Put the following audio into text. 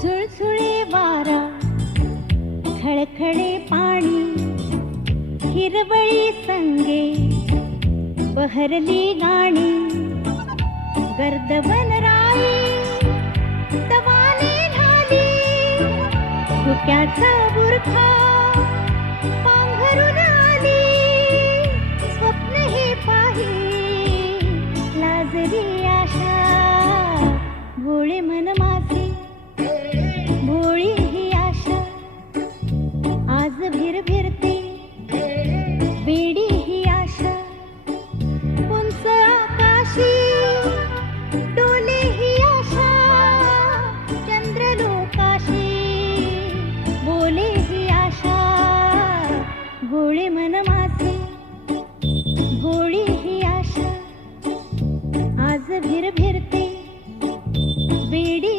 झुळझुळे वारा, खळखळे पाणी, हिरवळी संगे बहरली गाणी, गर्दवन राई दवाने झाली, धुक्याचा बुरखा पांघरून आली, स्वप्न हे पाही लाजरी आशा, भोळे मन माझे भोळी ही आशा, आज भिरभिरते वेडी ही आशा, उंच आकाशी डोले ही आशा, चंद्रलोकाशी बोले ही आशा, भोळे मन माझे भोळी ही आशा, आज भिरभिरते वेडी